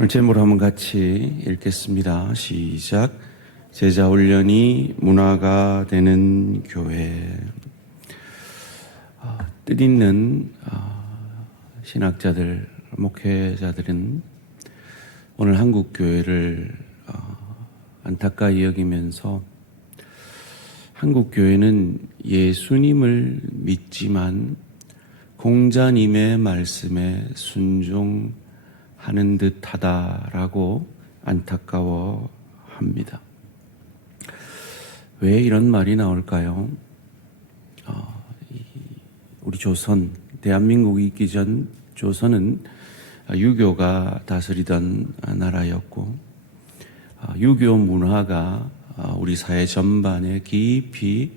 오늘 제목을 한번 같이 읽겠습니다. 시작. 제자훈련이 문화가 되는 교회. 뜻있는 신학자들, 목회자들은 오늘 한국 교회를 안타까이 여기면서 한국 교회는 예수님을 믿지만 공자님의 말씀에 순종하는 듯하다라고 안타까워합니다. 왜 이런 말이 나올까요? 우리 조선, 대한민국이 있기 전 조선은 유교가 다스리던 나라였고 유교 문화가 우리 사회 전반에 깊이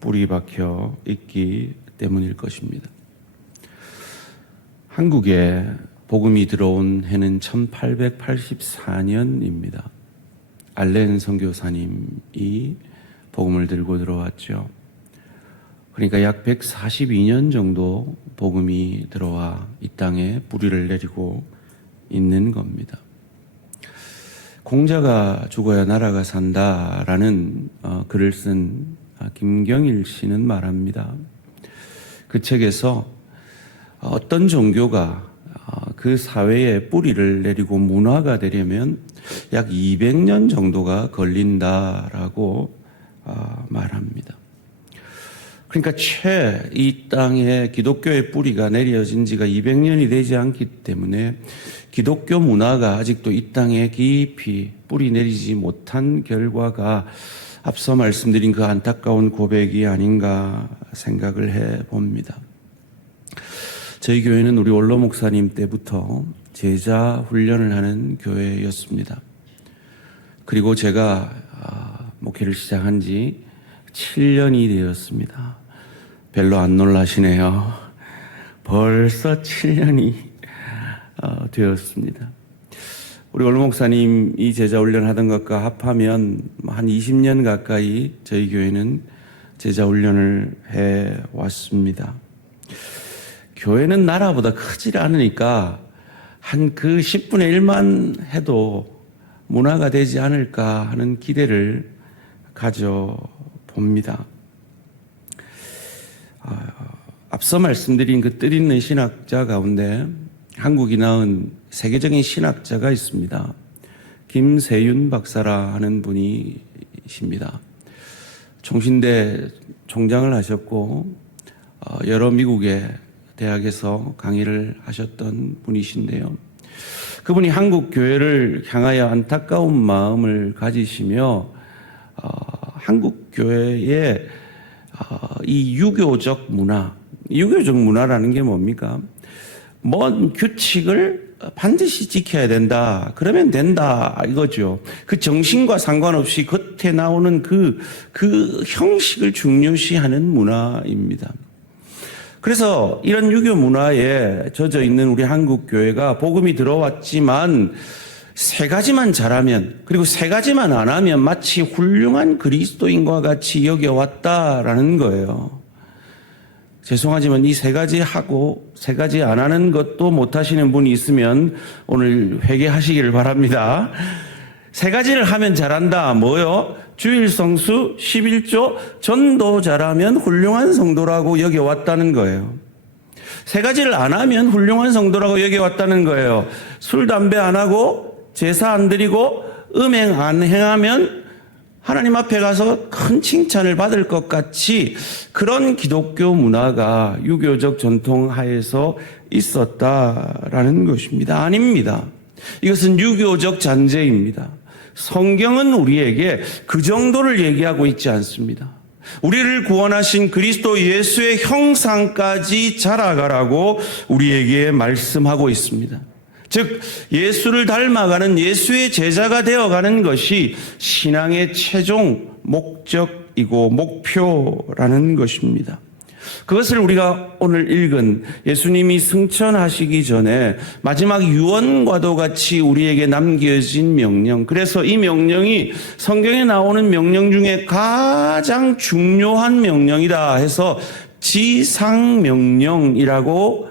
뿌리 박혀 있기 때문일 것입니다. 한국에 복음이 들어온 해는 1884년입니다. 알렌 선교사님이 복음을 들고 들어왔죠. 그러니까 약 142년 정도 복음이 들어와 이 땅에 뿌리를 내리고 있는 겁니다. 공자가 죽어야 나라가 산다라는 글을 쓴 김경일 씨는 말합니다. 그 책에서 어떤 종교가 그 사회에 뿌리를 내리고 문화가 되려면 약 200년 정도가 걸린다라고 말합니다. 그러니까 이 땅에 기독교의 뿌리가 내려진 지가 200년이 되지 않기 때문에 기독교 문화가 아직도 이 땅에 깊이 뿌리 내리지 못한 결과가 앞서 말씀드린 그 안타까운 고백이 아닌가 생각을 해봅니다. 저희 교회는 우리 원로 목사님 때부터 제자 훈련을 하는 교회였습니다. 그리고 제가 목회를 시작한 지 7년이 되었습니다. 별로 안 놀라시네요. 벌써 7년이 되었습니다. 우리 원로 목사님이 제자 훈련하던 것과 합하면 한 20년 가까이 저희 교회는 제자 훈련을 해왔습니다. 교회는 나라보다 크지 않으니까 한 그 10분의 1만 해도 문화가 되지 않을까 하는 기대를 가져봅니다. 앞서 말씀드린 그 뜻있는 신학자 가운데 한국이 낳은 세계적인 신학자가 있습니다. 김세윤 박사라 하는 분이십니다. 총신대 총장을 하셨고 여러 미국의 대학에서 강의를 하셨던 분이신데요. 그분이 한국 교회를 향하여 안타까운 마음을 가지시며 한국 교회의 이 유교적 문화라는 게 뭡니까? 뭔 규칙을 반드시 지켜야 된다. 그러면 된다. 이거죠. 그 정신과 상관없이 겉에 나오는 그 형식을 중요시하는 문화입니다. 그래서 이런 유교 문화에 젖어 있는 우리 한국 교회가 복음이 들어왔지만 세 가지만 잘하면, 그리고 세 가지만 안 하면 마치 훌륭한 그리스도인과 같이 여겨왔다라는 거예요. 죄송하지만 이 세 가지 하고 세 가지 안 하는 것도 못 하시는 분이 있으면 오늘 회개하시기를 바랍니다. 세 가지를 하면 잘한다. 뭐요? 주일 성수, 11조, 전도 잘하면 훌륭한 성도라고 여겨왔다는 거예요. 세 가지를 안 하면 훌륭한 성도라고 여겨왔다는 거예요. 술, 담배 안 하고 제사 안 드리고 음행 안 행하면 하나님 앞에 가서 큰 칭찬을 받을 것 같이 그런 기독교 문화가 유교적 전통 하에서 있었다라는 것입니다. 아닙니다. 이것은 유교적 잔재입니다. 성경은 우리에게 그 정도를 얘기하고 있지 않습니다. 우리를 구원하신 그리스도 예수의 형상까지 자라가라고 우리에게 말씀하고 있습니다. 즉 예수를 닮아가는 예수의 제자가 되어가는 것이 신앙의 최종 목적이고 목표라는 것입니다. 그것을 우리가 오늘 읽은 예수님이 승천하시기 전에 마지막 유언과도 같이 우리에게 남겨진 명령, 그래서 이 명령이 성경에 나오는 명령 중에 가장 중요한 명령이다 해서 지상명령이라고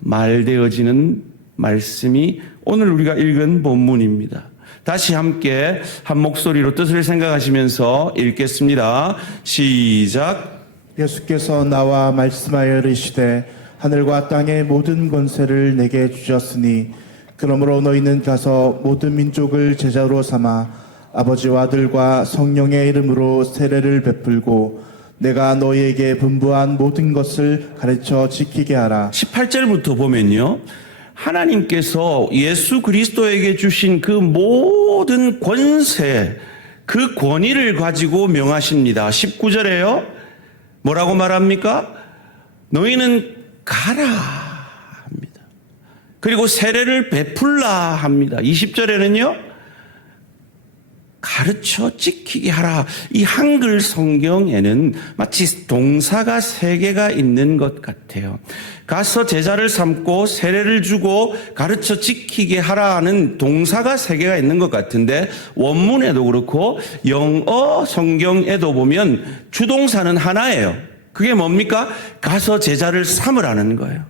말되어지는 말씀이 오늘 우리가 읽은 본문입니다. 다시 함께 한 목소리로 뜻을 생각하시면서 읽겠습니다. 시작. 예수께서 나와 말씀하여 이르시되 하늘과 땅의 모든 권세를 내게 주셨으니 그러므로 너희는 가서 모든 민족을 제자로 삼아 아버지와 아들과 성령의 이름으로 세례를 베풀고 내가 너희에게 분부한 모든 것을 가르쳐 지키게 하라. 18절부터 보면요, 하나님께서 예수 그리스도에게 주신 그 모든 권세, 그 권위를 가지고 명하십니다. 19절에요 뭐라고 말합니까? 너희는 가라 합니다. 그리고 세례를 베풀라 합니다. 20절에는요 가르쳐 지키게 하라. 이 한글 성경에는 마치 동사가 3개가 있는 것 같아요. 가서 제자를 삼고 세례를 주고 가르쳐 지키게 하라는 동사가 3개가 있는 것 같은데, 원문에도 그렇고 영어 성경에도 보면 주동사는 하나예요. 그게 뭡니까? 가서 제자를 삼으라는 거예요.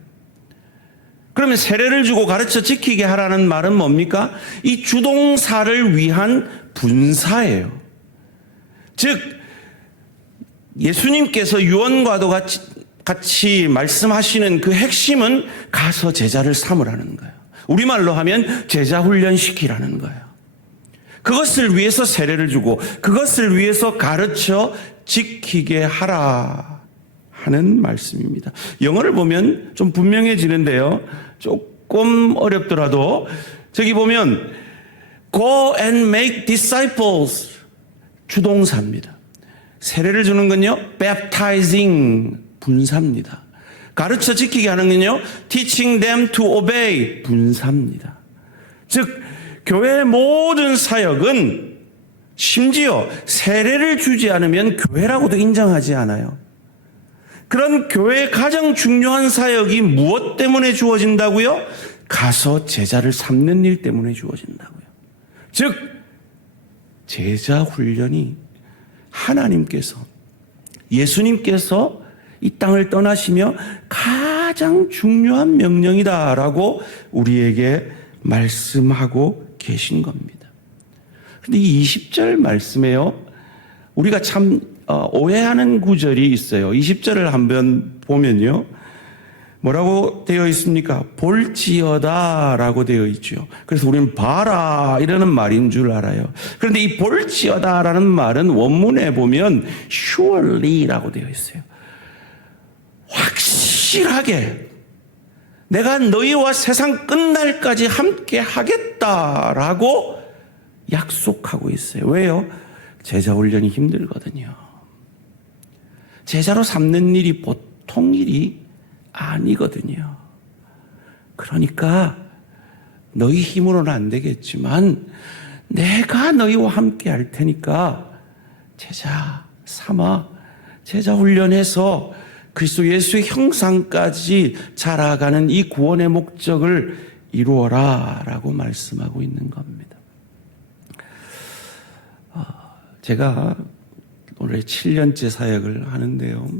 그러면 세례를 주고 가르쳐 지키게 하라는 말은 뭡니까? 이 주동사를 위한 분사예요. 즉 예수님께서 유언과도 같이 말씀하시는 그 핵심은 가서 제자를 삼으라는 거예요. 우리말로 하면 제자 훈련시키라는 거예요. 그것을 위해서 세례를 주고 그것을 위해서 가르쳐 지키게 하라 하는 말씀입니다. 영어를 보면 좀 분명해지는데요, 조금 어렵더라도 저기 보면 Go and make disciples 주동사입니다. 세례를 주는 건요 baptizing 분사입니다. 가르쳐 지키게 하는 건요 teaching them to obey 분사입니다. 즉 교회의 모든 사역은 심지어 세례를 주지 않으면 교회라고도 인정하지 않아요. 그런 교회의 가장 중요한 사역이 무엇 때문에 주어진다고요? 가서 제자를 삼는 일 때문에 주어진다고요. 즉 제자 훈련이 하나님께서, 예수님께서 이 땅을 떠나시며 가장 중요한 명령이다라고 우리에게 말씀하고 계신 겁니다. 그런데 이 20절 말씀에요 우리가 참 오해하는 구절이 있어요. 20절을 한번 보면요 뭐라고 되어 있습니까? 볼지어다라고 되어 있죠. 그래서 우리는 봐라 이러는 말인 줄 알아요. 그런데 이 볼지어다라는 말은 원문에 보면 surely라고 되어 있어요. 확실하게 내가 너희와 세상 끝날까지 함께 하겠다라고 약속하고 있어요. 왜요? 제자 훈련이 힘들거든요. 제자로 삼는 일이 보통 일이 아니거든요. 그러니까 너희 힘으로는 안 되겠지만 내가 너희와 함께 할 테니까 제자 삼아 제자 훈련해서 그리스도 예수의 형상까지 자라가는 이 구원의 목적을 이루어라 라고 말씀하고 있는 겁니다. 제가 올해 7년째 사역을 하는데요,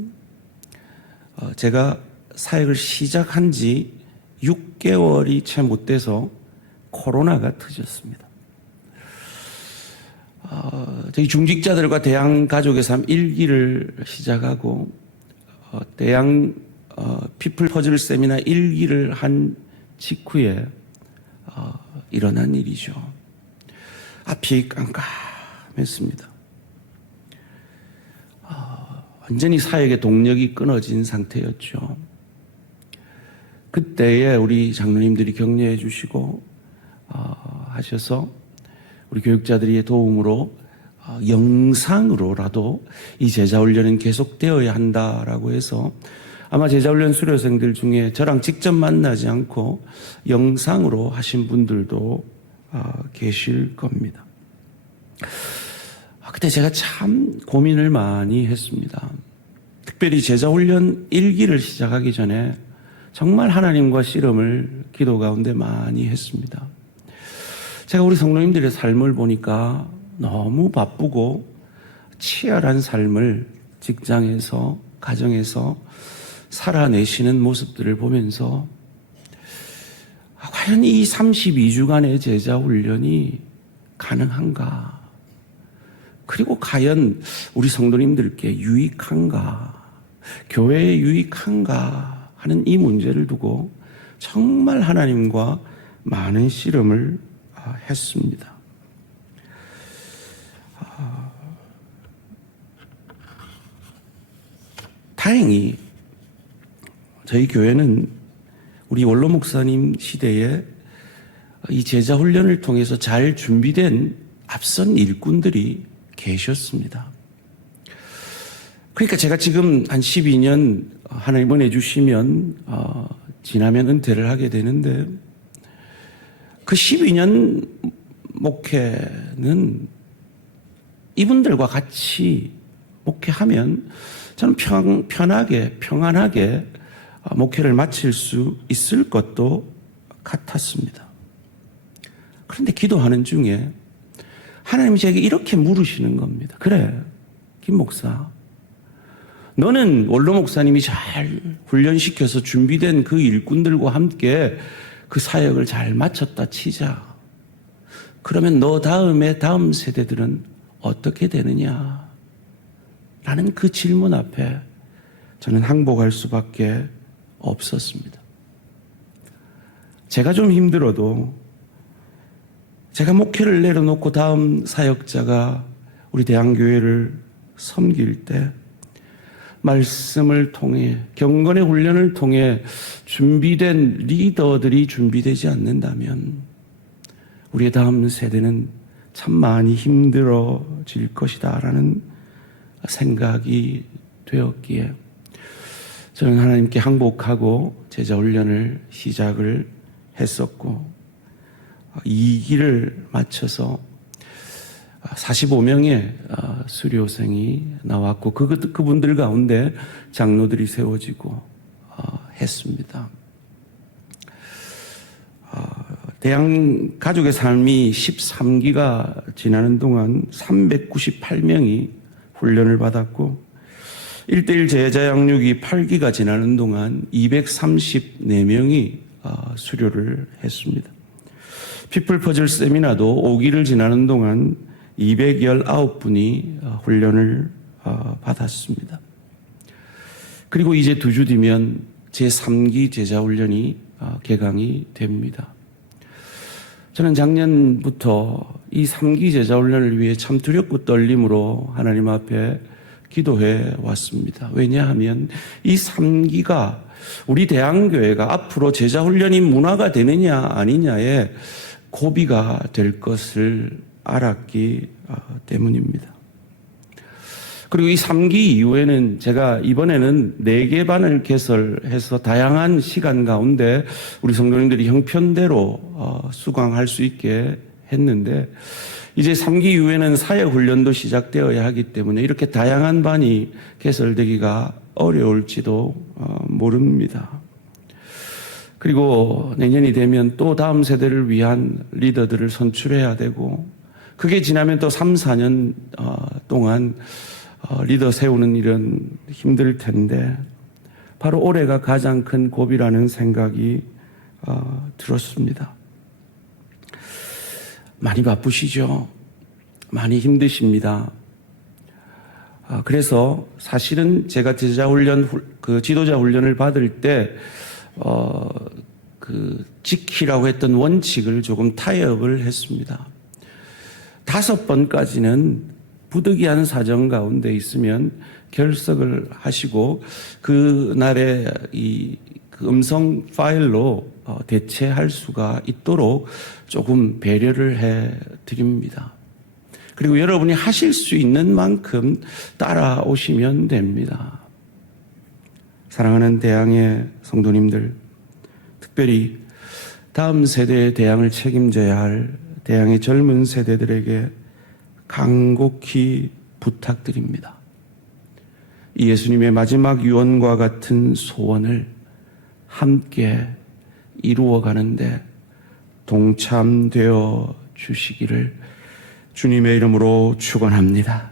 제가 사역을 시작한 지 6개월이 채 못 돼서 코로나가 터졌습니다. 저희 중직자들과 대양 가족에서 1기를 시작하고 대양 피플 퍼즐 세미나 1기를 한 직후에 일어난 일이죠. 앞이 깜깜했습니다. 완전히 사역의 동력이 끊어진 상태였죠. 그때에 우리 장로님들이 격려해 주시고 하셔서 우리 교육자들의 도움으로 영상으로라도 이 제자훈련은 계속되어야 한다라고 해서 아마 제자훈련 수료생들 중에 저랑 직접 만나지 않고 영상으로 하신 분들도 계실 겁니다. 그때 제가 참 고민을 많이 했습니다. 특별히 제자훈련 1기를 시작하기 전에 정말 하나님과 씨름을 기도 가운데 많이 했습니다. 제가 우리 성도님들의 삶을 보니까 너무 바쁘고 치열한 삶을 직장에서, 가정에서 살아내시는 모습들을 보면서 과연 이 32주간의 제자 훈련이 가능한가? 그리고 과연 우리 성도님들께 유익한가? 교회에 유익한가? 하는 이 문제를 두고 정말 하나님과 많은 씨름을 했습니다. 다행히 저희 교회는 우리 원로 목사님 시대에 이 제자 훈련을 통해서 잘 준비된 앞선 일꾼들이 계셨습니다. 그러니까 제가 지금 한 12년 하나님 은혜 주시면 지나면 은퇴를 하게 되는데 그 12년 목회는 이분들과 같이 목회하면 저는 편하게 평안하게 목회를 마칠 수 있을 것도 같았습니다. 그런데 기도하는 중에 하나님이 제게 이렇게 물으시는 겁니다. 그래, 김 목사, 너는 원로 목사님이 잘 훈련시켜서 준비된 그 일꾼들과 함께 그 사역을 잘 마쳤다 치자. 그러면 너 다음에 다음 세대들은 어떻게 되느냐? 라는 그 질문 앞에 저는 항복할 수밖에 없었습니다. 제가 좀 힘들어도 제가 목회를 내려놓고 다음 사역자가 우리 대한교회를 섬길 때 말씀을 통해 경건의 훈련을 통해 준비된 리더들이 준비되지 않는다면 우리의 다음 세대는 참 많이 힘들어질 것이다 라는 생각이 되었기에 저는 하나님께 항복하고 제자 훈련을 시작을 했었고 이 길을 마쳐서 45명의 수료생이 나왔고 그분들 가운데 장로들이 세워지고 했습니다. 대양 가족의 삶이 13기가 지나는 동안 398명이 훈련을 받았고 1:1 제자 양육이 8기가 지나는 동안 234명이 수료를 했습니다. 피플 퍼즐 세미나도 5기를 지나는 동안 219분이 훈련을 받았습니다. 그리고 이제 2주 뒤면 제3기 제자 훈련이 개강이 됩니다. 저는 작년부터 이 3기 제자 훈련을 위해 참 두렵고 떨림으로 하나님 앞에 기도해 왔습니다. 왜냐하면 이 3기가 우리 대한교회가 앞으로 제자 훈련이 문화가 되느냐 아니냐에 고비가 될 것을 알았기 때문입니다. 그리고 이 3기 이후에는 제가 이번에는 4개 반을 개설해서 다양한 시간 가운데 우리 성도님들이 형편대로 수강할 수 있게 했는데 이제 3기 이후에는 사역훈련도 시작되어야 하기 때문에 이렇게 다양한 반이 개설되기가 어려울지도 모릅니다. 그리고 내년이 되면 또 다음 세대를 위한 리더들을 선출해야 되고 그게 지나면 또 3, 4년 동안 리더 세우는 일은 힘들 텐데 바로 올해가 가장 큰 고비라는 생각이 들었습니다. 많이 바쁘시죠? 많이 힘드십니다. 그래서 사실은 제가 제자 훈련, 그 지도자 훈련을 받을 때, 지키라고 했던 원칙을 조금 타협을 했습니다. 5번까지는 부득이한 사정 가운데 있으면 결석을 하시고, 그날의 그 음성 파일로 대체할 수가 있도록 조금 배려를 해 드립니다. 그리고 여러분이 하실 수 있는 만큼 따라오시면 됩니다. 사랑하는 대양의 성도님들, 특별히 다음 세대의 대양을 책임져야 할 대양의 젊은 세대들에게 간곡히 부탁드립니다. 이 예수님의 마지막 유언과 같은 소원을 함께 이루어가는데 동참되어 주시기를 주님의 이름으로 축원합니다.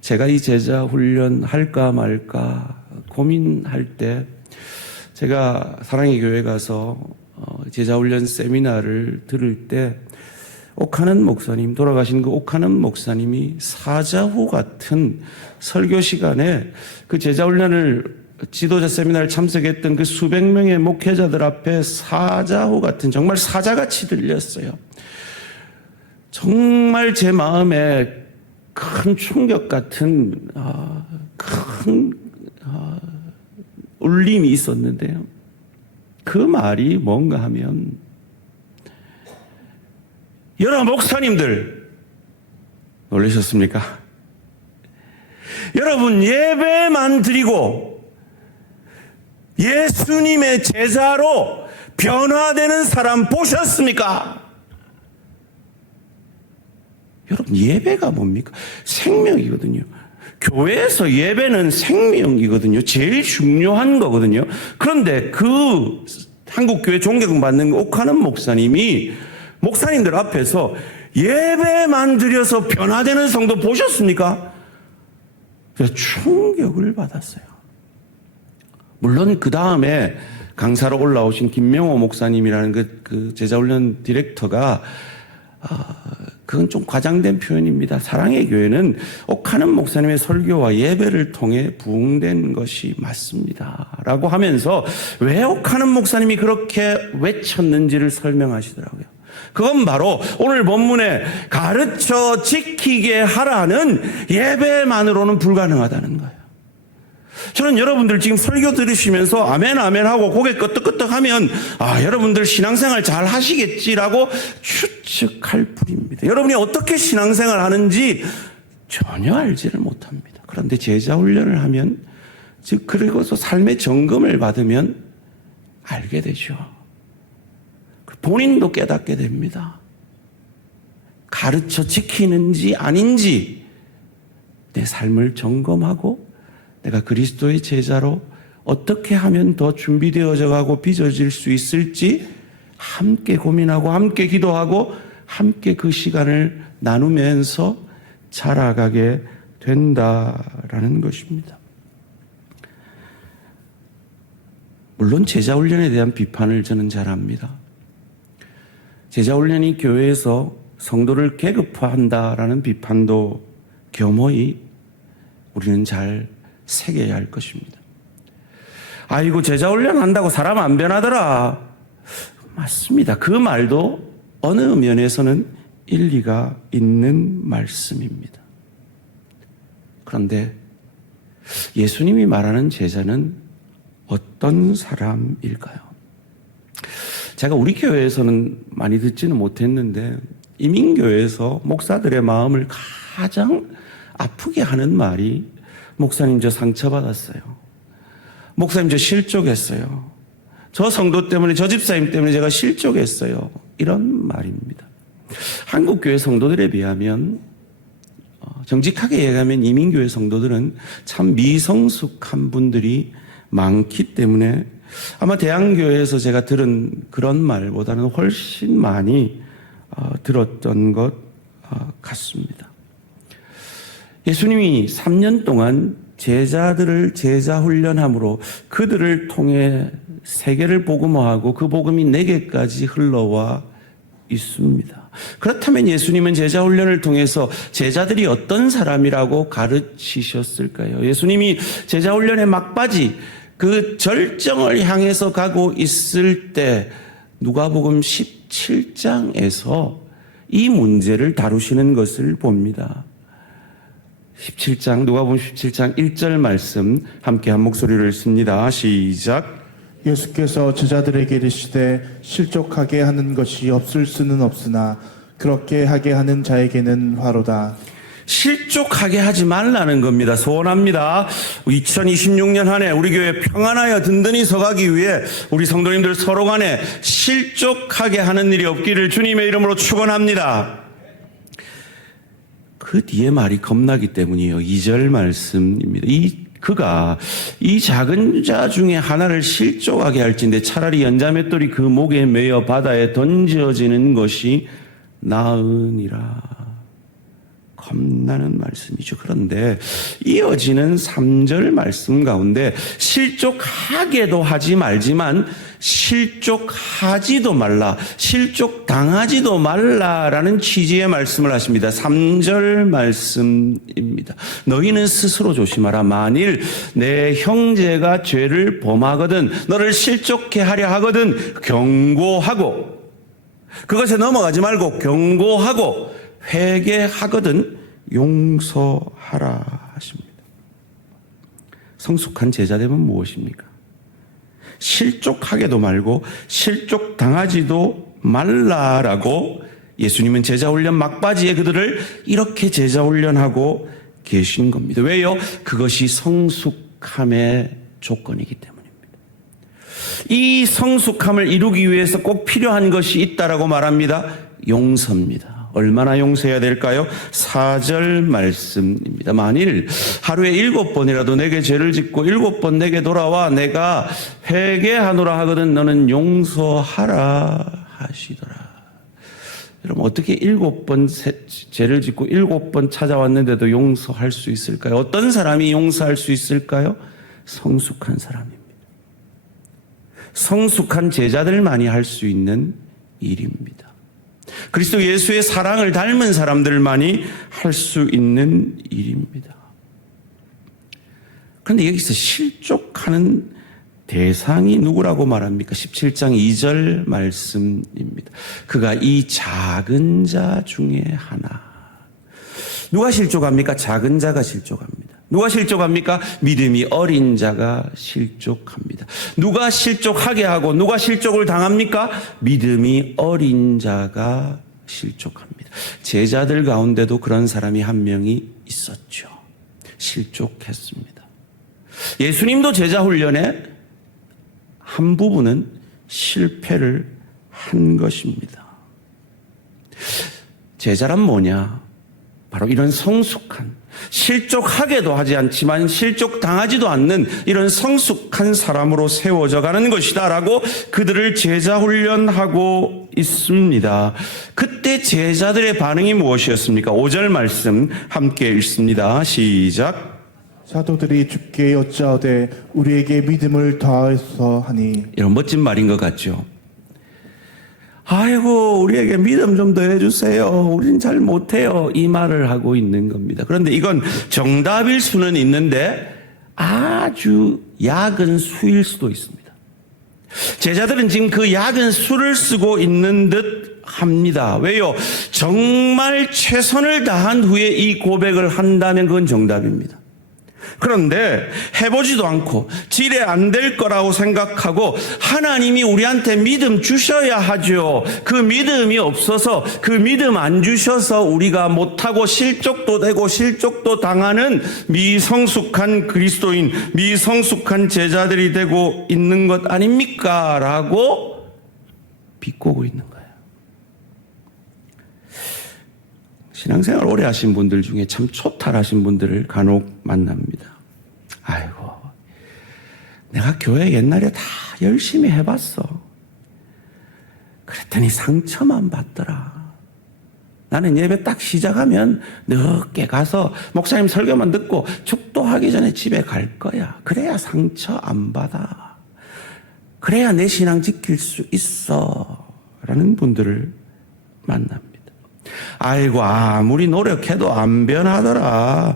제가 이 제자 훈련 할까 말까 고민할 때 제가 사랑의 교회 가서 제자훈련 세미나를 들을 때 옥하는 목사님, 돌아가신 그 옥하는 목사님이 사자후 같은 설교 시간에 그 제자훈련을 지도자 세미나를 참석했던 그 수백 명의 목회자들 앞에 사자후 같은 정말 사자같이 들렸어요. 정말 제 마음에 큰 충격 같은 큰 울림이 있었는데요. 그 말이 뭔가 하면 여러 목사님들 놀라셨습니까? 여러분 예배만 드리고 예수님의 제자로 변화되는 사람 보셨습니까? 여러분 예배가 뭡니까? 생명이거든요. 교회에서 예배는 생명이거든요. 제일 중요한 거거든요. 그런데 그 한국교회 존경받는 옥하는 목사님이 목사님들 앞에서 예배만 드려서 변화되는 성도 보셨습니까? 그래서 충격을 받았어요. 물론 그 다음에 강사로 올라오신 김명호 목사님이라는 그 제자훈련 디렉터가 그건 좀 과장된 표현입니다. 사랑의 교회는 옥하는 목사님의 설교와 예배를 통해 부흥된 것이 맞습니다. 라고 하면서 왜 옥하는 목사님이 그렇게 외쳤는지를 설명하시더라고요. 그건 바로 오늘 본문에 가르쳐 지키게 하라는 예배만으로는 불가능하다는 거예요. 저는 여러분들 지금 설교 들으시면서 아멘 아멘 하고 고개 끄덕끄덕 하면 여러분들 신앙생활 잘 하시겠지라고 추측할 뿐입니다. 여러분이 어떻게 신앙생활 하는지 전혀 알지를 못합니다. 그런데 제자훈련을 하면 즉 그리고서 삶의 점검을 받으면 알게 되죠. 본인도 깨닫게 됩니다. 가르쳐 지키는지 아닌지 내 삶을 점검하고 내가 그리스도의 제자로 어떻게 하면 더 준비되어져 가고 빚어질 수 있을지 함께 고민하고 함께 기도하고 함께 그 시간을 나누면서 자라가게 된다라는 것입니다. 물론 제자훈련에 대한 비판을 저는 잘 합니다. 제자훈련이 교회에서 성도를 계급화한다라는 비판도 겸허히 우리는 잘 새겨야 할 것입니다. 아이고 제자훈련 한다고 사람 안 변하더라. 맞습니다. 그 말도 어느 면에서는 일리가 있는 말씀입니다. 그런데 예수님이 말하는 제자는 어떤 사람일까요? 제가 우리 교회에서는 많이 듣지는 못했는데 이민교회에서 목사들의 마음을 가장 아프게 하는 말이 목사님 저 상처받았어요. 목사님 저 실족했어요. 저 성도 때문에 저 집사님 때문에 제가 실족했어요. 이런 말입니다. 한국교회 성도들에 비하면 정직하게 얘기하면 이민교회 성도들은 참 미성숙한 분들이 많기 때문에 아마 대한교회에서 제가 들은 그런 말보다는 훨씬 많이 들었던 것 같습니다. 예수님이 3년 동안 제자들을 제자훈련함으로 그들을 통해 세계를 복음화하고 그 복음이 내게까지 흘러와 있습니다. 그렇다면 예수님은 제자훈련을 통해서 제자들이 어떤 사람이라고 가르치셨을까요? 예수님이 제자훈련의 막바지 그 절정을 향해서 가고 있을 때 누가복음 17장에서 이 문제를 다루시는 것을 봅니다. 17장 누가복음 17장 1절 말씀 함께 한 목소리를 읽습니다. 시작. 예수께서 제자들에게 이르시되 실족하게 하는 것이 없을 수는 없으나 그렇게 하게 하는 자에게는 화로다. 실족하게 하지 말라는 겁니다. 소원합니다. 2026년 한 해 우리 교회 평안하여 든든히 서가기 위해 우리 성도님들 서로 간에 실족하게 하는 일이 없기를 주님의 이름으로 축원합니다. 그 뒤에 말이 겁나기 때문이에요. 2절 말씀입니다. 그가 이 작은 자 중에 하나를 실족하게 할진대 차라리 연자맷돌이 그 목에 매어 바다에 던져지는 것이 나으니라. 겁나는 말씀이죠. 그런데 이어지는 3절 말씀 가운데 실족하게도 하지 말지만 실족하지도 말라, 실족당하지도 말라라는 취지의 말씀을 하십니다. 3절 말씀입니다. 너희는 스스로 조심하라. 만일 내 형제가 죄를 범하거든 너를 실족해 하려 하거든 경고하고, 그것에 넘어가지 말고 경고하고 회개하거든 용서하라 하십니다. 성숙한 제자됨은 무엇입니까? 실족하게도 말고 실족당하지도 말라라고 예수님은 제자훈련 막바지에 그들을 이렇게 제자훈련하고 계신 겁니다. 왜요? 그것이 성숙함의 조건이기 때문입니다. 이 성숙함을 이루기 위해서 꼭 필요한 것이 있다라고 말합니다. 용서입니다. 얼마나 용서해야 될까요? 4절 말씀입니다. 만일 하루에 7번이라도 내게 죄를 짓고 7번 내게 돌아와 내가 회개하노라 하거든 너는 용서하라 하시더라. 여러분 어떻게 7번 죄를 짓고 7번 찾아왔는데도 용서할 수 있을까요? 어떤 사람이 용서할 수 있을까요? 성숙한 사람입니다. 성숙한 제자들만이 할 수 있는 일입니다. 그리스도 예수의 사랑을 닮은 사람들만이 할 수 있는 일입니다. 그런데 여기서 실족하는 대상이 누구라고 말합니까? 17장 2절 말씀입니다. 그가 이 작은 자 중에 하나. 누가 실족합니까? 작은 자가 실족합니다. 누가 실족합니까? 믿음이 어린 자가 실족합니다. 누가 실족하게 하고 누가 실족을 당합니까? 믿음이 어린 자가 실족합니다. 제자들 가운데도 그런 사람이 한 명이 있었죠. 실족했습니다. 예수님도 제자 훈련의 한 부분은 실패를 한 것입니다. 제자란 뭐냐? 바로 이런 성숙한, 실족하게도 하지 않지만 실족당하지도 않는 이런 성숙한 사람으로 세워져 가는 것이다 라고 그들을 제자훈련하고 있습니다. 그때 제자들의 반응이 무엇이었습니까? 5절 말씀 함께 읽습니다. 시작. 사도들이 주께 여짜오되 우리에게 믿음을 더하소서 하니. 이런 멋진 말인 것 같죠. 아이고 우리에게 믿음 좀 더 해주세요. 우린 잘 못해요. 이 말을 하고 있는 겁니다. 그런데 이건 정답일 수는 있는데 아주 약은 수일 수도 있습니다. 제자들은 지금 그 약은 수를 쓰고 있는 듯 합니다. 왜요? 정말 최선을 다한 후에 이 고백을 한다면 그건 정답입니다. 그런데 해보지도 않고 지레 안 될 거라고 생각하고 하나님이 우리한테 믿음 주셔야 하죠. 그 믿음이 없어서 그 믿음 안 주셔서 우리가 못하고 실족도 되고 실족도 당하는 미성숙한 그리스도인, 미성숙한 제자들이 되고 있는 것 아닙니까? 라고 비꼬고 있는 거예요. 신앙생활 오래 하신 분들 중에 참 초탈하신 분들을 간혹 만납니다. 아이고, 내가 교회 옛날에 다 열심히 해봤어. 그랬더니 상처만 받더라. 나는 예배 딱 시작하면 늦게 가서 목사님 설교만 듣고 축도하기 전에 집에 갈 거야. 그래야 상처 안 받아. 그래야 내 신앙 지킬 수 있어. 라는 분들을 만납니다. 아이고 아무리 노력해도 안 변하더라.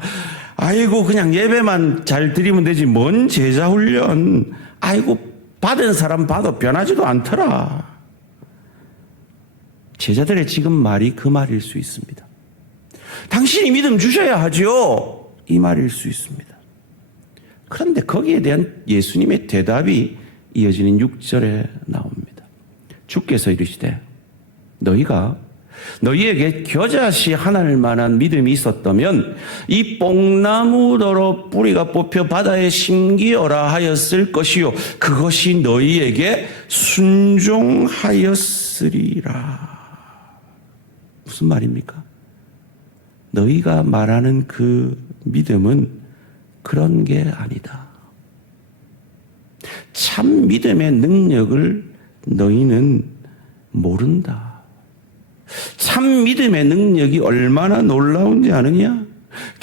아이고 그냥 예배만 잘 드리면 되지 뭔 제자훈련. 아이고 받은 사람 봐도 변하지도 않더라. 제자들의 지금 말이 그 말일 수 있습니다. 당신이 믿음 주셔야 하죠. 이 말일 수 있습니다. 그런데 거기에 대한 예수님의 대답이 이어지는 6절에 나옵니다. 주께서 이르시되 너희가 너희에게 겨자씨 하나일 만한 믿음이 있었다면 이 뽕나무더러 뿌리가 뽑혀 바다에 심기어라 하였을 것이요 그것이 너희에게 순종하였으리라. 무슨 말입니까? 너희가 말하는 그 믿음은 그런 게 아니다. 참 믿음의 능력을 너희는 모른다. 참 믿음의 능력이 얼마나 놀라운지 아느냐?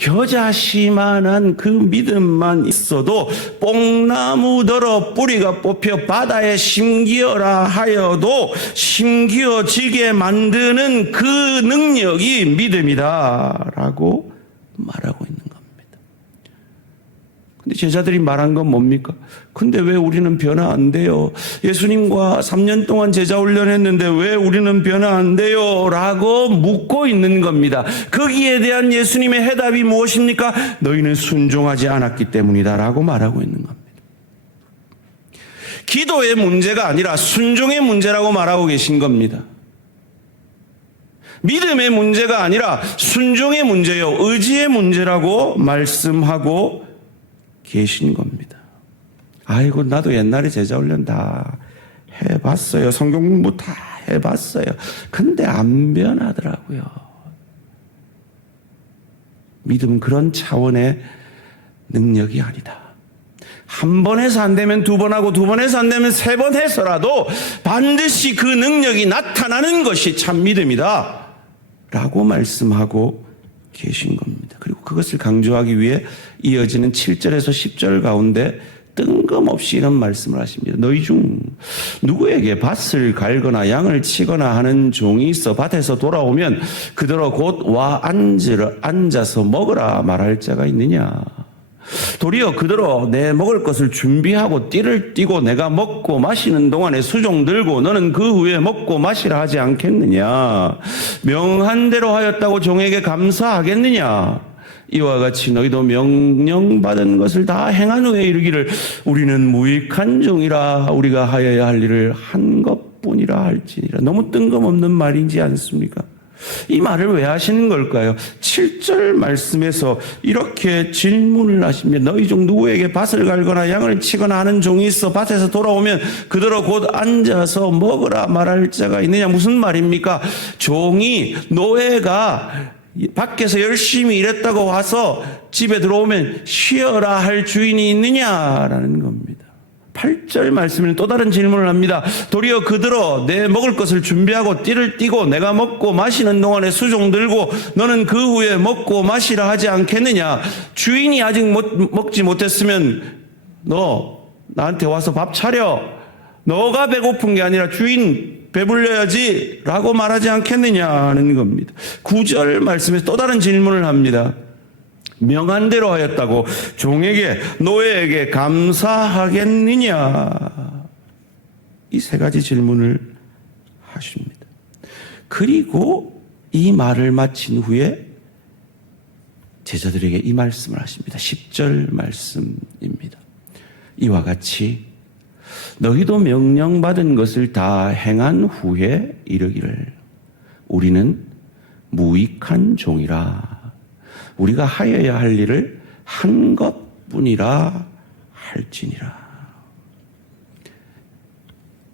겨자씨만한 그 믿음만 있어도 뽕나무더러 뿌리가 뽑혀 바다에 심기어라 하여도 심기어지게 만드는 그 능력이 믿음이다라고 말하고 있는 겁니다. 근데 제자들이 말한 건 뭡니까? 근데 왜 우리는 변화 안 돼요? 예수님과 3년 동안 제자 훈련했는데 왜 우리는 변화 안 돼요? 라고 묻고 있는 겁니다. 거기에 대한 예수님의 해답이 무엇입니까? 너희는 순종하지 않았기 때문이다 라고 말하고 있는 겁니다. 기도의 문제가 아니라 순종의 문제라고 말하고 계신 겁니다. 믿음의 문제가 아니라 순종의 문제요, 의지의 문제라고 말씀하고 계신 겁니다. 아이고, 나도 옛날에 제자훈련 다 해봤어요. 성경 공부 다 해봤어요. 근데 안 변하더라고요. 믿음은 그런 차원의 능력이 아니다. 한 번 해서 안 되면 두 번 하고, 두 번 해서 안 되면 세 번 해서라도 반드시 그 능력이 나타나는 것이 참 믿음이다 라고 말씀하고 계신 겁니다. 그리고 그것을 강조하기 위해 이어지는 7절에서 10절 가운데 뜬금없이 이런 말씀을 하십니다. 너희 중 누구에게 밭을 갈거나 양을 치거나 하는 종이 있어 밭에서 돌아오면 그대로 곧 와 앉아서 먹으라 말할 자가 있느냐? 도리어 그대로 내 먹을 것을 준비하고 띠를 띠고 내가 먹고 마시는 동안에 수종 들고 너는 그 후에 먹고 마시라 하지 않겠느냐? 명한 대로 하였다고 종에게 감사하겠느냐? 이와 같이 너희도 명령받은 것을 다 행한 후에 이르기를 우리는 무익한 종이라 우리가 하여야 할 일을 한 것뿐이라 할지니라. 너무 뜬금없는 말이지 않습니까? 이 말을 왜 하시는 걸까요? 7절 말씀에서 이렇게 질문을 하십니다. 너희 중 누구에게 밭을 갈거나 양을 치거나 하는 종이 있어 밭에서 돌아오면 그대로 곧 앉아서 먹으라 말할 자가 있느냐? 무슨 말입니까? 종이, 노예가 밖에서 열심히 일했다고 와서 집에 들어오면 쉬어라 할 주인이 있느냐라는 겁니다. 8절 말씀에는 또 다른 질문을 합니다. 도리어 그대로 내 먹을 것을 준비하고 띠를 띠고 내가 먹고 마시는 동안에 수종 들고 너는 그 후에 먹고 마시라 하지 않겠느냐? 주인이 아직 먹지 못했으면 너 나한테 와서 밥 차려. 너가 배고픈 게 아니라 주인 배불려야지 라고 말하지 않겠느냐는 겁니다. 9절 말씀에서 또 다른 질문을 합니다. 명한 대로 하였다고 종에게 노예에게 감사하겠느냐? 이 세 가지 질문을 하십니다. 그리고 이 말을 마친 후에 제자들에게 이 말씀을 하십니다. 10절 말씀입니다. 이와 같이 너희도 명령받은 것을 다 행한 후에 이르기를 우리는 무익한 종이라 우리가 하여야 할 일을 한 것뿐이라 할지니라.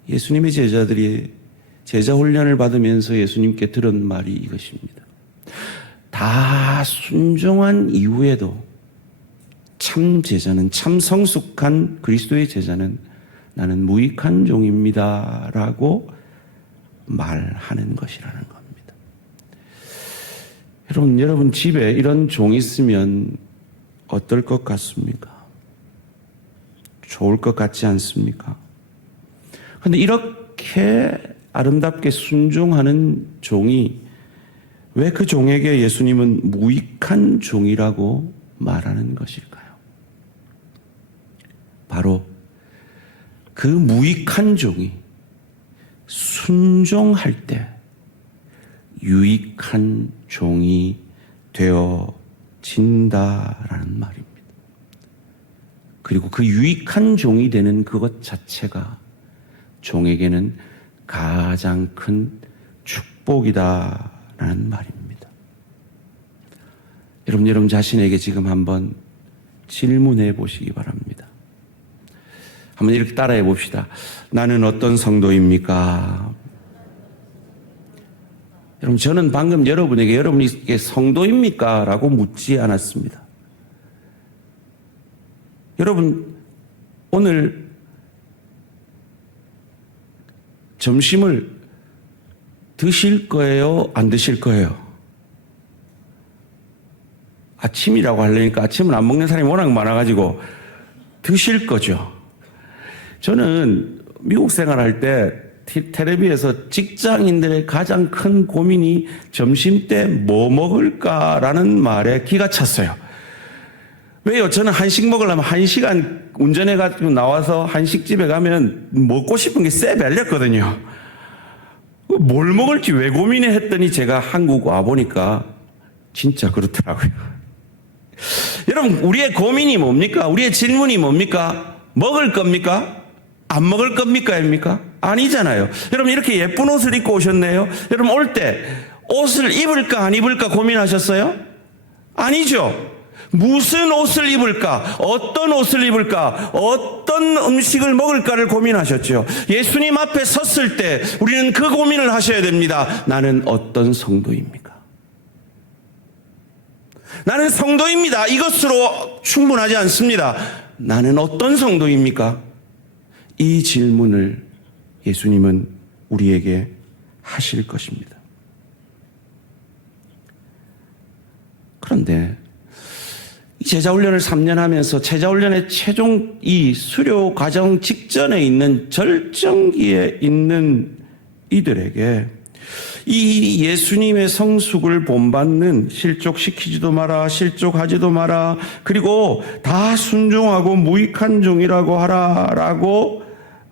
예수님의 제자들이 제자 훈련을 받으면서 예수님께 들은 말이 이것입니다. 다 순종한 이후에도 참 제자는, 참 성숙한 그리스도의 제자는 나는 무익한 종입니다 라고 말하는 것이라는 겁니다. 여러분 집에 이런 종이 있으면 어떨 것 같습니까? 좋을 것 같지 않습니까? 그런데 이렇게 아름답게 순종하는 종이 왜 그 종에게 예수님은 무익한 종이라고 말하는 것일까요? 바로 그 무익한 종이 순종할 때 유익한 종이 되어진다라는 말입니다. 그리고 그 유익한 종이 되는 그것 자체가 종에게는 가장 큰 축복이다라는 말입니다. 여러분 자신에게 지금 한번 질문해 보시기 바랍니다. 한번 이렇게 따라해 봅시다. 나는 어떤 성도입니까? 여러분, 저는 방금 여러분이 성도입니까? 라고 묻지 않았습니다. 여러분, 오늘 점심을 드실 거예요? 안 드실 거예요? 아침이라고 하려니까 아침은 안 먹는 사람이 워낙 많아가지고 드실 거죠. 저는 미국 생활할 때 텔레비에서 직장인들의 가장 큰 고민이 점심 때 뭐 먹을까라는 말에 기가 찼어요. 왜요? 저는 한식 먹으려면 1시간 운전해가지고 나와서 한식집에 가면 먹고 싶은 게 쎄 별렸거든요. 뭘 먹을지 왜 고민해 했더니 제가 한국 와보니까 진짜 그렇더라고요. 여러분, 우리의 고민이 뭡니까? 우리의 질문이 뭡니까? 먹을 겁니까? 안 먹을 겁니까? 입니까? 아니잖아요. 여러분, 이렇게 예쁜 옷을 입고 오셨네요. 여러분, 올 때 옷을 입을까 안 입을까 고민하셨어요? 아니죠. 무슨 옷을 입을까? 어떤 옷을 입을까? 어떤 음식을 먹을까를 고민하셨죠. 예수님 앞에 섰을 때 우리는 그 고민을 하셔야 됩니다. 나는 어떤 성도입니까? 나는 성도입니다. 이것으로 충분하지 않습니다. 나는 어떤 성도입니까? 이 질문을 예수님은 우리에게 하실 것입니다. 그런데 이 제자훈련을 3년 하면서 제자훈련의 최종 이 수료 과정 직전에 있는 절정기에 있는 이들에게 이 예수님의 성숙을 본받는 실족시키지도 마라, 실족하지도 마라, 그리고 다 순종하고 무익한 종이라고 하라라고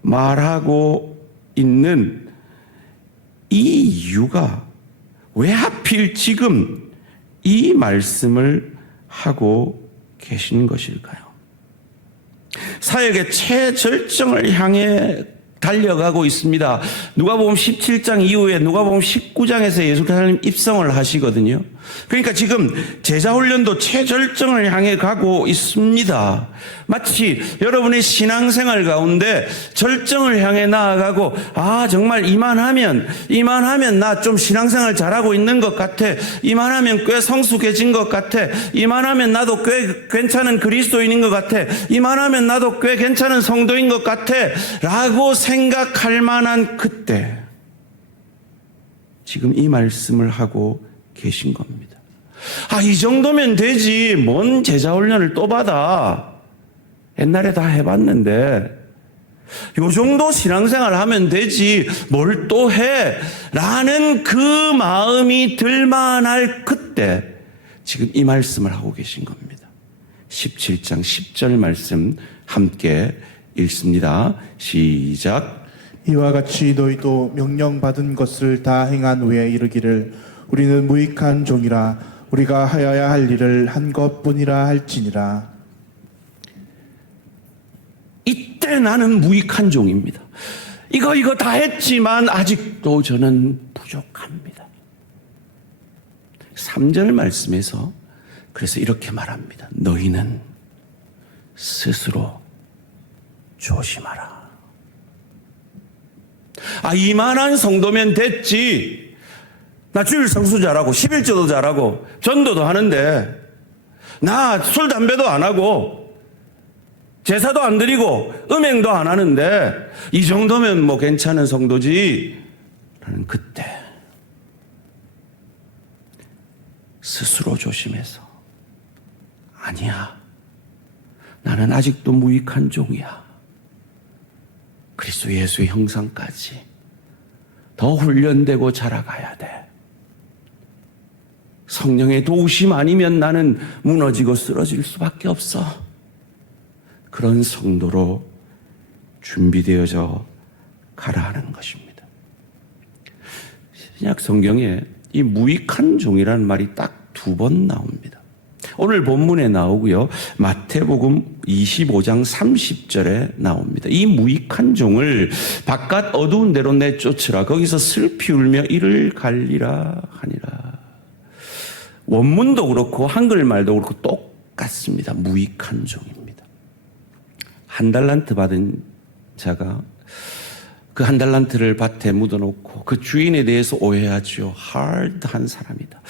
말하고 있는 이 이유가 왜 하필 지금 이 말씀을 하고 계신 것일까요? 사역의 최절정을 향해 달려가고 있습니다. 누가복음 17장 이후에 누가복음 19장에서 예수님 입성을 하시거든요. 그러니까 지금 제자훈련도 최절정을 향해 가고 있습니다. 마치 여러분의 신앙생활 가운데 절정을 향해 나아가고 정말 이만하면 나 좀 신앙생활 잘하고 있는 것 같아. 이만하면 꽤 성숙해진 것 같아. 이만하면 나도 꽤 괜찮은 그리스도인인 것 같아. 이만하면 나도 꽤 괜찮은 성도인 것 같아 라고 생각할 만한 그때 지금 이 말씀을 하고 계신 겁니다. 이 정도면 되지. 뭔 제자훈련을 또 받아. 옛날에 다 해봤는데 요 정도 신앙생활 하면 되지. 뭘 또 해. 라는 그 마음이 들만할 그때 지금 이 말씀을 하고 계신 겁니다. 17장 10절 말씀 함께 읽습니다. 시작. 이와 같이 너희도 명령받은 것을 다 행한 후에 이르기를 우리는 무익한 종이라 우리가 하여야 할 일을 한 것뿐이라 할지니라. 이때 나는 무익한 종입니다. 이거 다 했지만 아직도 저는 부족합니다. 3절 말씀에서 그래서 이렇게 말합니다. 너희는 스스로 조심하라. 이만한 성도면 됐지. 나 주일 성수 잘하고 11조도 잘하고 전도도 하는데 나 술 담배도 안 하고 제사도 안 드리고 음행도 안 하는데 이 정도면 뭐 괜찮은 성도지 라는 그때 스스로 조심해서 아니야. 나는 아직도 무익한 종이야. 그리스도 예수의 형상까지 더 훈련되고 자라가야 돼. 성령의 도우심 아니면 나는 무너지고 쓰러질 수밖에 없어. 그런 성도로 준비되어져 가라 하는 것입니다. 신약 성경에 이 무익한 종이라는 말이 딱 2번 나옵니다. 오늘 본문에 나오고요. 마태복음 25장 30절에 나옵니다. 이 무익한 종을 바깥 어두운 데로 내쫓으라. 거기서 슬피 울며 이를 갈리라 하니라. 원문도 그렇고 한글말도 그렇고 똑같습니다. 무익한 종입니다. 1달란트 받은 자가 그 1달란트를 밭에 묻어놓고 그 주인에 대해서 오해하죠. 하드한 사람이다.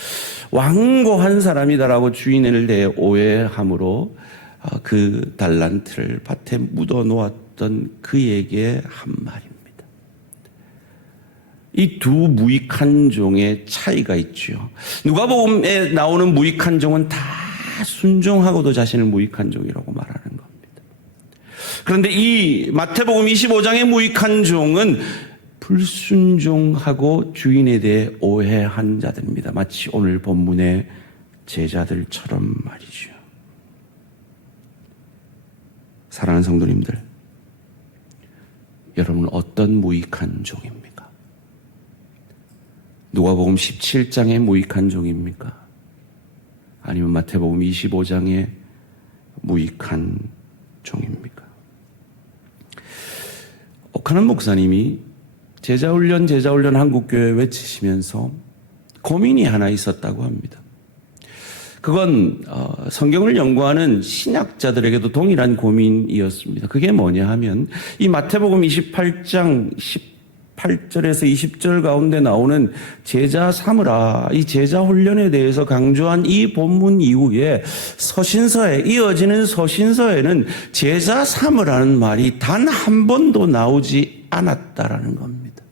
완고한 사람이다라고 주인을 대해 오해함으로 그 달란트를 밭에 묻어놓았던 그에게 한 말입니다. 이 두 무익한 종의 차이가 있죠. 누가복음에 나오는 무익한 종은 다 순종하고도 자신을 무익한 종이라고 말하는 겁니다. 그런데 이 마태복음 25장의 무익한 종은 불순종하고 주인에 대해 오해한 자들입니다. 마치 오늘 본문의 제자들처럼 말이죠. 사랑하는 성도님들, 여러분 어떤 무익한 종입니까? 누가복음 17장의 무익한 종입니까? 아니면 마태복음 25장의 무익한 종입니까? 옥하는 목사님이 제자훈련 한국교회 외치시면서 고민이 하나 있었다고 합니다. 그건 성경을 연구하는 신학자들에게도 동일한 고민이었습니다. 그게 뭐냐 하면 이 마태복음 28장 18절에서 20절 가운데 나오는 제자 삼으라, 이 제자 훈련에 대해서 강조한 이 본문 이후에 서신서에 이어지는 서신서에는 제자 삼으라는 말이 단 한 번도 나오지 않았다라는 겁니다.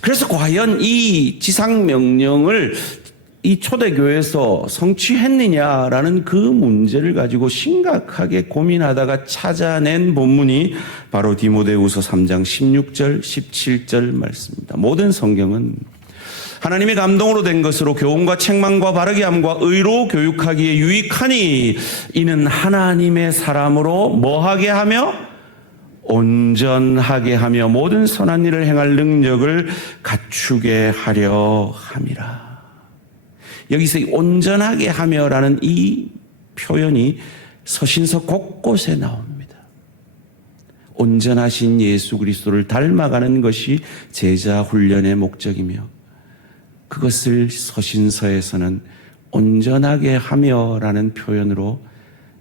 그래서 과연 이 지상명령을 이 초대교회에서 성취했느냐라는 그 문제를 가지고 심각하게 고민하다가 찾아낸 본문이 바로 디모데후서 3장 16절 17절 말씀입니다. 모든 성경은 하나님의 감동으로 된 것으로 교훈과 책망과 바르게 함과 의로 교육하기에 유익하니 이는 하나님의 사람으로 뭐하게 하며 온전하게 하며 모든 선한 일을 행할 능력을 갖추게 하려 함이라. 여기서 온전하게 하며라는 이 표현이 서신서 곳곳에 나옵니다. 온전하신 예수 그리스도를 닮아가는 것이 제자 훈련의 목적이며 그것을 서신서에서는 온전하게 하며라는 표현으로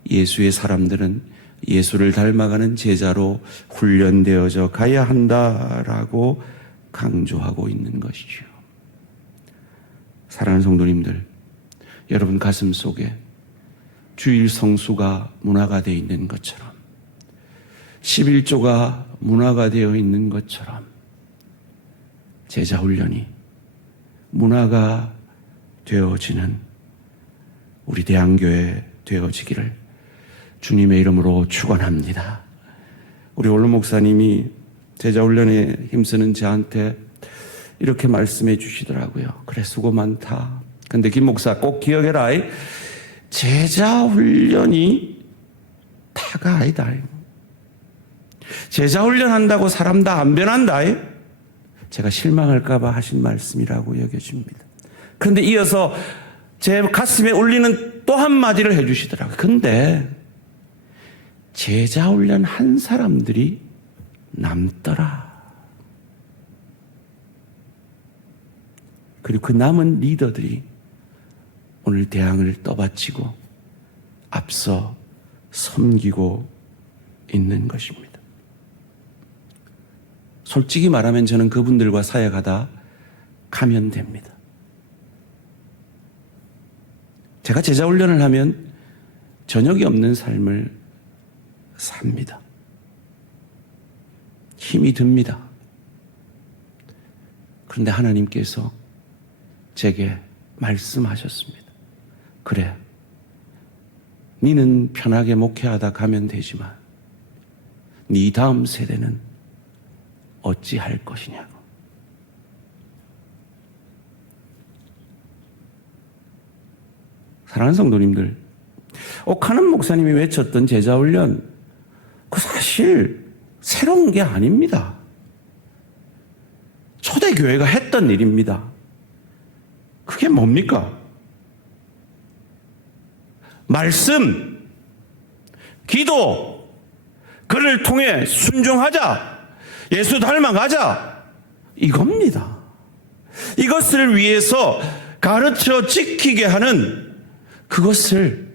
예수의 사람들은 예수를 닮아가는 제자로 훈련되어져 가야 한다라고 강조하고 있는 것이죠. 사랑하는 성도님들, 여러분 가슴 속에 주일 성수가 문화가 되어 있는 것처럼 11조가 문화가 되어 있는 것처럼 제자 훈련이 문화가 되어지는 우리 대한교회 되어지기를 주님의 이름으로 축원합니다. 우리 원로 목사님이 제자 훈련에 힘쓰는 저한테 이렇게 말씀해 주시더라고요. 그래, 수고 많다. 근데 김 목사 꼭 기억해라. 제자 훈련이 다가 아니다. 제자 훈련한다고 사람 다 안 변한다. 제가 실망할까봐 하신 말씀이라고 여겨집니다. 그런데 이어서 제 가슴에 울리는 또 한마디를 해주시더라고요. 근데 제자 훈련 한 사람들이 남더라. 그리고 그 남은 리더들이 오늘 대항을 떠받치고 앞서 섬기고 있는 것입니다. 솔직히 말하면 저는 그분들과 사역하다 가면 됩니다. 제가 제자 훈련을 하면 저녁이 없는 삶을 삽니다. 힘이 듭니다. 그런데 하나님께서 제게 말씀하셨습니다. 그래, 니는 편하게 목회하다 가면 되지만 네 다음 세대는 어찌할 것이냐고. 사랑하는 성도님들, 옥하는 목사님이 외쳤던 제자훈련, 그 사실 새로운 게 아닙니다. 초대교회가 했던 일입니다. 그게 뭡니까? 말씀, 기도, 그를 통해 순종하자, 예수 닮아가자, 이겁니다. 이것을 위해서 가르쳐 지키게 하는 그것을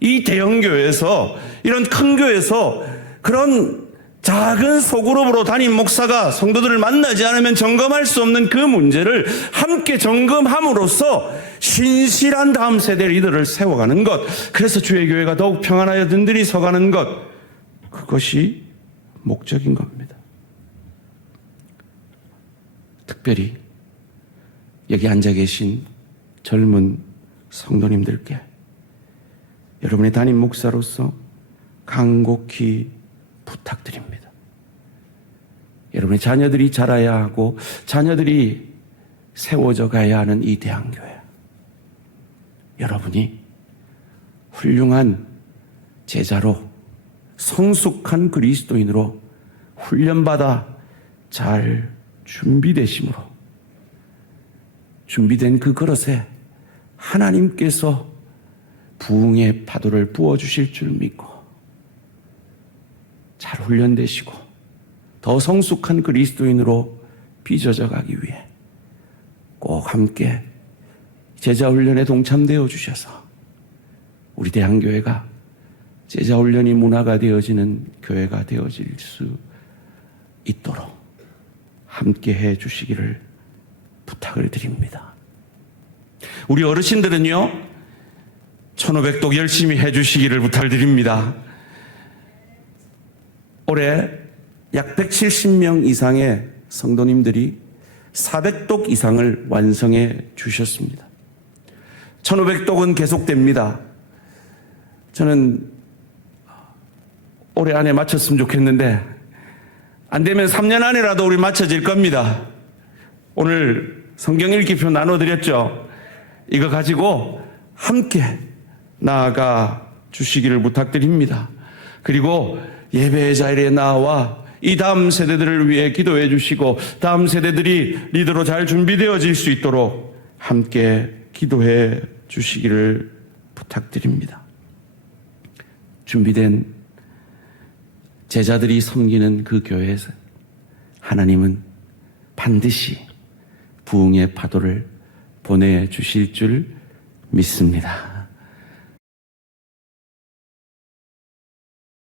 이 대형교회에서, 이런 큰 교회에서 그런 작은 소그룹으로 담임 목사가 성도들을 만나지 않으면 점검할 수 없는 그 문제를 함께 점검함으로써 신실한 다음 세대 리더를 세워가는 것, 그래서 주의 교회가 더욱 평안하여 든든히 서가는 것, 그것이 목적인 겁니다. 특별히 여기 앉아 계신 젊은 성도님들께 여러분의 담임 목사로서 간곡히 부탁드립니다. 여러분의 자녀들이 자라야 하고 자녀들이 세워져 가야 하는 이 대한교회, 여러분이 훌륭한 제자로 성숙한 그리스도인으로 훈련받아 잘 준비되심으로 준비된 그 그릇에 하나님께서 부흥의 파도를 부어주실 줄 믿고 잘 훈련되시고 더 성숙한 그리스도인으로 빚어져 가기 위해 꼭 함께 제자훈련에 동참되어 주셔서 우리 대한교회가 제자훈련이 문화가 되어지는 교회가 되어질 수 있도록 함께 해 주시기를 부탁을 드립니다. 우리 어르신들은요, 1500독 열심히 해 주시기를 부탁드립니다. 올해 약 170명 이상의 성도님들이 400독 이상을 완성해 주셨습니다. 1500독은 계속됩니다. 저는 올해 안에 마쳤으면 좋겠는데 안 되면 3년 안에라도 우리 마쳐질 겁니다. 오늘 성경 읽기표 나눠드렸죠. 이거 가지고 함께 나아가 주시기를 부탁드립니다. 그리고 예배의 자리에 나와 이 다음 세대들을 위해 기도해 주시고 다음 세대들이 리더로 잘 준비되어질 수 있도록 함께 기도해 주시기를 부탁드립니다. 준비된 제자들이 섬기는 그 교회에서 하나님은 반드시 부흥의 파도를 보내주실 줄 믿습니다.